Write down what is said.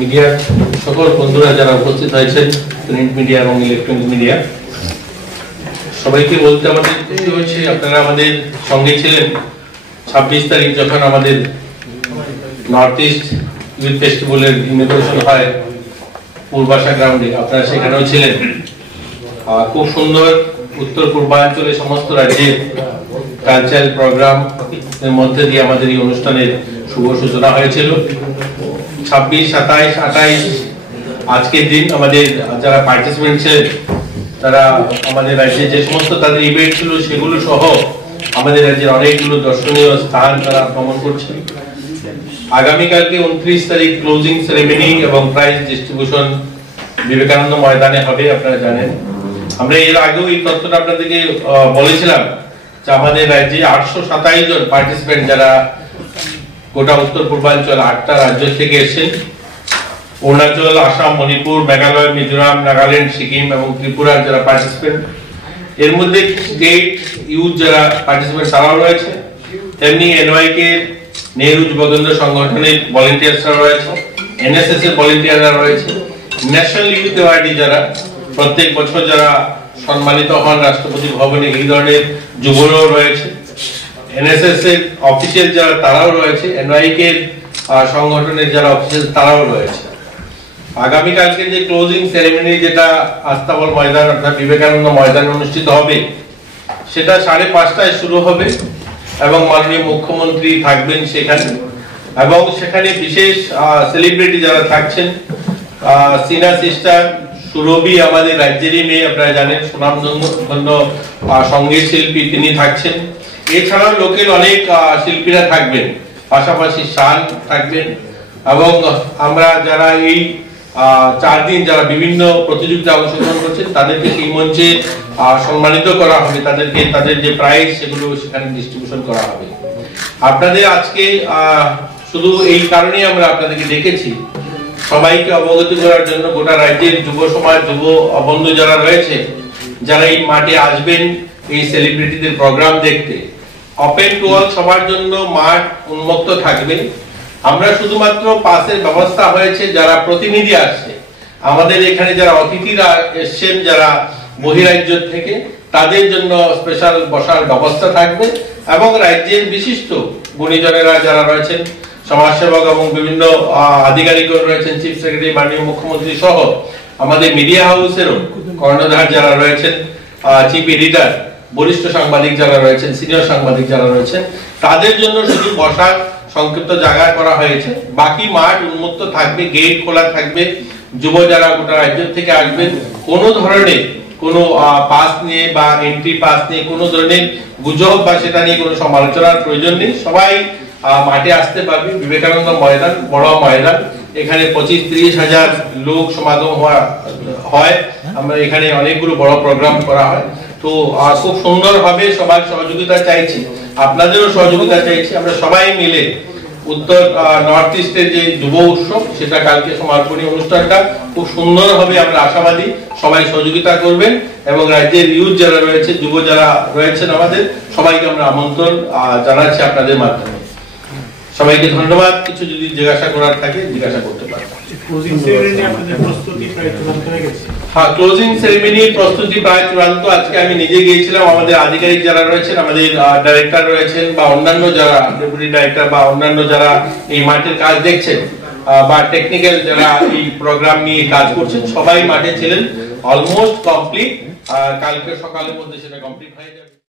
মিডিয়ার সকল বন্ধুরা যারা উপস্থিত হয়েছেন, প্রিন্ট মিডিয়া এবং ইলেকট্রনিক মিডিয়া, সবাইকে বলতে আমাদের খুশি হচ্ছে আপনারা আমাদের সঙ্গে ছিলেন 26 তারিখ যখন আমাদের নর্থ ইস্ট ইউথ ফেস্টিভ্যালের ইনঅগ্রেশন হয় পূর্বাশা গ্রাউন্ডে, আপনারা সেখানেও ছিলেন। খুব সুন্দর উত্তর পূর্বাঞ্চলে সমস্ত রাজ্যের কালচারাল প্রোগ্রাম এর মধ্যে দিয়ে আমাদের এই অনুষ্ঠানের শুভ সূচনা হয়েছিল। 26, 27, 28 আজকের দিন আমাদের যারা পার্টিসিপেন্ট ছিলেন তারা আমাদের রাজ্যে যে সমস্ত তাদের ইভেন্ট ছিল সেগুলো সহ আমাদের রাজ্যের অনেকগুলো দর্শনীয় স্থান তারা ভ্রমণ করছেন। আগামীকালকে 29 তারিখ ক্লোজিং সেরেমনি এবং প্রাইজ ডিস্ট্রিবিউশন বিবেকানন্দ ময়দানে হবে, আপনারা জানেন। আমরা এর আগেও এই তথ্যটা আপনাদেরকে বলেছিলাম যে আমাদের রাজ্যে 827 জন পার্টিসিপেন্ট যারা গোটা উত্তর পূর্বাঞ্চল 8টা রাজ্য থেকে এসেছেন, অরুণাচল, আসাম, মণিপুর, মেঘালয়, মিজোরাম, নাগাল্যান্ড, সিকিম এবং ত্রিপুরার যারা পার্টিসিপেন্ট, এর মধ্যে স্টেট ইউথ যারা পার্টিসিপেন্ট তারাও রয়েছে। তেমনি এনওয়াইকে নেহরু যুবকেন্দ্র সংগঠনের ভলেন্টিয়ার্সরা রয়েছে, এনএসএস এর ভলেন্টিয়াররা রয়েছে, ন্যাশনাল ইউথ অ্যাওয়ার্ডি যারা প্রত্যেক বছর যারা সম্মানিত হন রাষ্ট্রপতি ভবনে, এই ধরনের যুবরাও রয়েছে, এনএসএস এর অফিসিয়াল যারা তারাও রয়েছে, এনওয়াইকে সংগঠনের যারা অফিসিয়াল তারাও রয়েছে। আগামীকালকে যে ক্লোজিং সেরেমনি যেটা আস্তাবল ময়দান অর্থাৎ বিবেকানন্দ ময়দানে অনুষ্ঠিত হবে সেটা 5:30টায় শুরু হবে এবং মাননীয় মুখ্যমন্ত্রী থাকবেন সেখানে, এবং সেখানে বিশেষ সেলিব্রিটি যারা থাকছেন, সিনা সিস্টার সুরভি আমাদের রাজ্যেরই মেয়ে, আপনারা জানেন, সুনামধন্য সঙ্গীত শিল্পী, তিনি থাকছেন। এছাড়াও লোকের অনেক শিল্পীরা থাকবেন, পাশাপাশি শান থাকবেন, এবং আমরা যারা এই 4 দিন যারা বিভিন্ন প্রতিযোগিতায় অংশগ্রহণ করছেন তাদেরকে এই মঞ্চে সম্মানিত করা হবে, তাদেরকে তাদের যে প্রাইজ সেগুলো সেখানে ডিস্ট্রিবিউশন করা হবে। আপনাদের আজকে শুধু এই কারণেই আমরা আপনাদেরকে ডেকেছি, সবাইকে অবগত করার জন্য গোটা রাজ্যের যুব সমাজ, যুব বন্ধু যারা রয়েছে, যারা এই মাঠে আসবেন এই সেলিব্রিটিদের প্রোগ্রাম দেখতে, ওপেন টু অল, সবার জন্য মাঠ উন্মুক্ত থাকবে। আমরা শুধুমাত্র পাসের ব্যবস্থা হয়েছে যারা প্রতিনিধি আসছে, আমাদের এখানে যারা অতিথিরা এসছেন যারা বহিরাজ্য থেকে, তাদের জন্য স্পেশাল বসার ব্যবস্থা থাকবে, এবং রাজ্যের বিশিষ্ট গুণীজনেরা যারা রয়েছেন, সমাজসেবক এবং বিভিন্ন আধিকারিক রয়েছেন, চিফ সেক্রেটারি, মাননীয় মুখ্যমন্ত্রী সহ আমাদের মিডিয়া হাউসেরও কর্ণধার যারা রয়েছেন, চিফ এডিটর, বরিষ্ঠ সাংবাদিক যারা রয়েছেন, সিনিয়র সাংবাদিক যারা রয়েছেন, তাদের জন্য শুধু বসার সংক্ষিপ্ত জায়গা করা হয়েছে। বাকি মাঠ উন্মুক্ত থাকবে, গেট খোলা থাকবে। যুব যারা গোটা রাজ্য থেকে আসবেন, কোনো ধরনের কোনো পাস নিয়ে বা এন্ট্রি পাস নিয়ে কোনো ধরনের গুজব বা সেটা নিয়ে কোনো সমালোচনার প্রয়োজন নেই। সবাই মাঠে আসতে পারবে। বিবেকানন্দ ময়দান বড় ময়দান, এখানে 25-30 হাজার লোক সমাগম হয়। আমরা এখানে অনেকগুলো বড় প্রোগ্রাম করা হয়, তো খুব সুন্দর হবে। সবার সহযোগিতা চাইছি, আপনাদেরও সহযোগিতা চাইছি। আমরা সবাই মিলে উত্তর নর্থ ইস্টের যে যুব উৎসব সেটা কালকে সমাপনী অনুষ্ঠানটা খুব সুন্দর হবে, আমরা আশাবাদী। সবাই সহযোগিতা করবেন এবং রাজ্যের ইউথ যারা রয়েছে, যুব যারা রয়েছেন আমাদের সবাইকে আমরা আমন্ত্রণ জানাচ্ছি আপনাদের মাধ্যমে। সবাইকে ধন্যবাদ। কিছু যদি জিজ্ঞাসা করার থাকে জিজ্ঞাসা করতে পারেন। হ্যাঁ, ক্লোজিং সেরেমনির প্রস্তুতি প্রায় চূড়ান্ত। আজকে আমি নিজে গিয়েছিলাম, আমাদের আধিকারিক যারা রয়েছেন, আমাদের ডাইরেক্টর রয়েছেন বা অন্যান্য যারা ডেপুটি ডাইরেক্টর বা অন্যান্য যারা এই মাঠের কাজ দেখছেন বা টেকনিক্যাল যারা এই প্রোগ্রাম নিয়ে কাজ করছেন, সবাই মাঠে ছিলেন। অলমোস্ট কমপ্লিট, কালকে সকালের মধ্যে সেটা কমপ্লিট হয়ে যাবে।